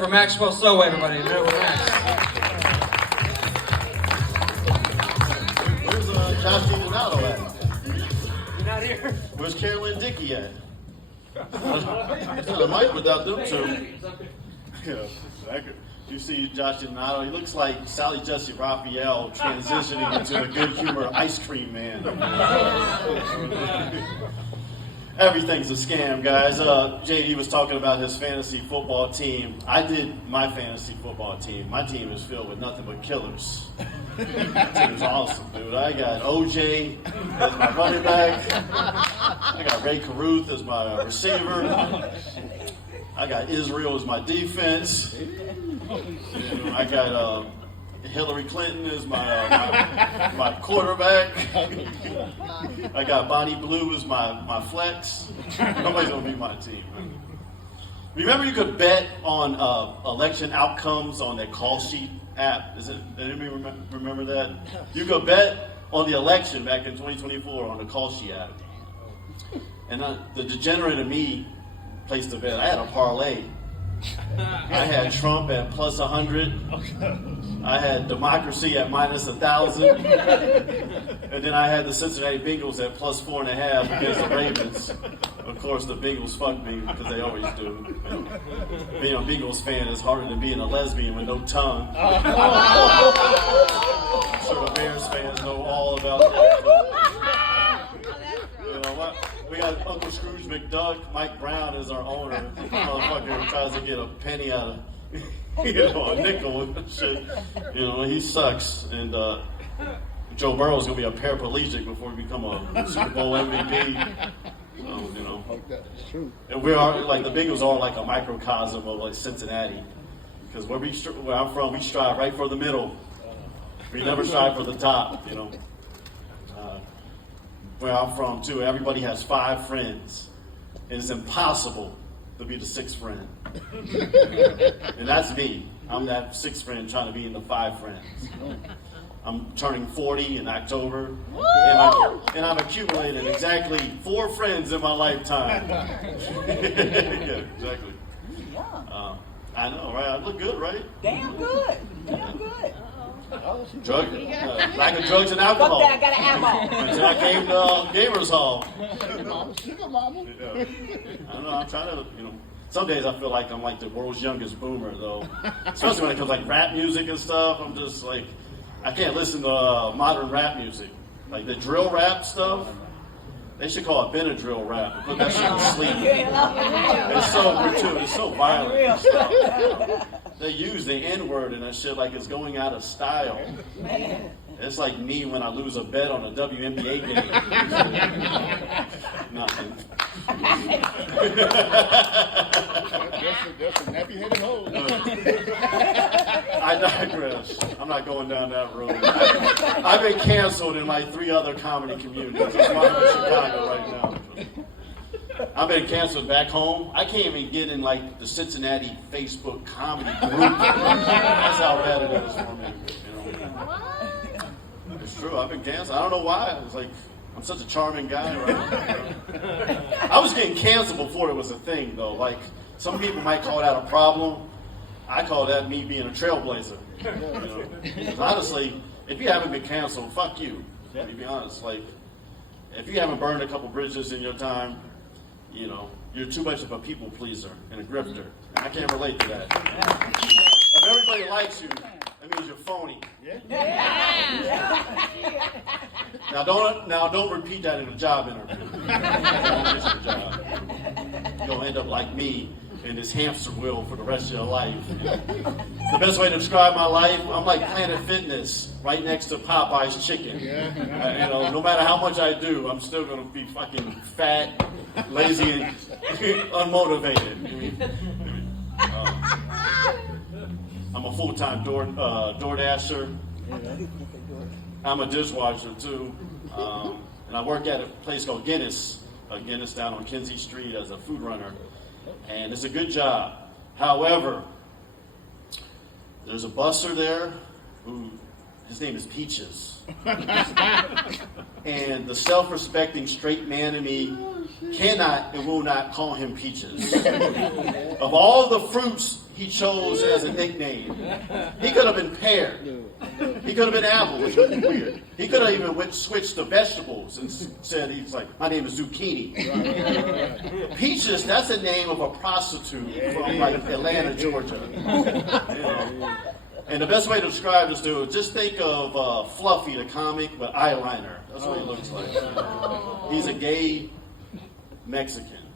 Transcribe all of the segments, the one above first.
For Maxwell So, everybody. For Max. Where's Josh DiDonato at? You're not here. Where's Carolyn Dickey at? Mike without them two. Yeah, you see Josh DiDonato, he looks like Sally Jesse Raphael transitioning into a good humor ice cream man. Everything's a scam, guys. JD was talking about his fantasy football team. I did my fantasy football team. My team is filled with nothing but killers. My team is awesome, dude. I got OJ as my running back. I got Ray Caruth as my receiver. I got Israel as my defense. I got Hillary Clinton as my quarterback. I got Bonnie Blue as my flex. Nobody's gonna be my team. Remember, you could bet on election outcomes on that call sheet app. Does anybody remember that? You could bet on the election back in 2024 on the call sheet app. And the degenerate in me placed a bet. I had a parlay. I had Trump at plus 100. I had democracy at minus 1,000. And then I had the Cincinnati Bengals at plus 4.5 against the Ravens. Of course, the Bengals fucked me because they always do. Being a Bengals fan is harder than being a lesbian with no tongue. I'm sure the Bears fans know all about that. You know what? We got Uncle Scrooge McDuck. Mike Brown is our owner. The motherfucker who tries to get a penny out of, a nickel and shit. He sucks. And Joe Burrow's gonna be a paraplegic before we become a Super Bowl MVP. So, and we are like the Bengals are like a microcosm of like Cincinnati, because where I'm from, we strive right for the middle. We never strive for the top. Where I'm from, too, everybody has 5 friends. And it's impossible to be the 6th friend. And that's me. I'm that 6th friend trying to be in the 5 friends. I'm turning 40 in October. And I've accumulated exactly 4 friends in my lifetime. Yeah, exactly. I know, right? I look good, right? Damn good. Damn good. Lack of drugs and alcohol. Fuck that, I got an eyeball. Until I came to Gamers Hall. Sugar mama. Yeah. I don't know, I'm trying to, some days I feel like I'm like the world's youngest boomer, though. Especially when it comes like rap music and stuff. I'm just like, I can't listen to modern rap music. Like the drill rap stuff. They should call it Benadryl rap. Put that shit to sleep. It's so gratuitous. It's so violent. They use the N-word and that shit like it's going out of style. It's like me when I lose a bet on a WNBA game. Nothing. That's a nappy-headed hole. I digress. I'm not going down that road. I've been canceled in like 3 other comedy communities. It's mine in Chicago right now. I've been canceled back home. I can't even get in like the Cincinnati Facebook comedy group. That's how bad it is for me. It's true. I've been canceled. I don't know why. It's like I'm such a charming guy. Right? I was getting canceled before it was a thing, though. Like some people might call that a problem. I call that me being a trailblazer. Honestly, if you haven't been canceled, fuck you. To be honest, like if you haven't burned a couple bridges in your time, you're too much of a people pleaser and a grifter. And I can't relate to that. If everybody likes you, that means you're phony. Now don't repeat that in a job interview. You're gonna end up like me in this hamster wheel for the rest of your life. The best way to describe my life, I'm like Planet Fitness right next to Popeye's chicken. No matter how much I do, I'm still gonna be fucking fat, lazy, and unmotivated. I'm a full-time DoorDasher. I'm a dishwasher too. And I work at a place called Guinness down on Kinsey Street as a food runner. And it's a good job. However, there's a busser there who, his name is Peaches. And the self-respecting straight man in me cannot and will not call him Peaches. Of all the fruits he chose as a nickname, he could have been pear. He could have been apple, which would be weird. He could have even switched to vegetables and said, he's like, my name is Zucchini. Peaches, that's the name of a prostitute from like Atlanta, Georgia. You know? And the best way to describe this dude, just think of Fluffy the comic with eyeliner. That's what he looks like. You know? He's a gay Mexican.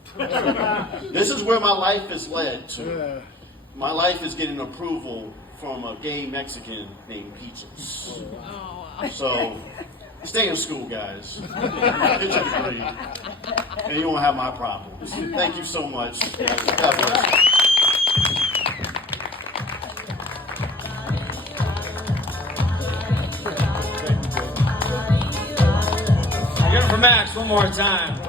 This is where my life has led to. My life is getting approval from a gay Mexican named Peaches. So, stay in school, guys. Get your degree, and you won't have my problems. Thank you so much. God bless you. Get it for Max one more time.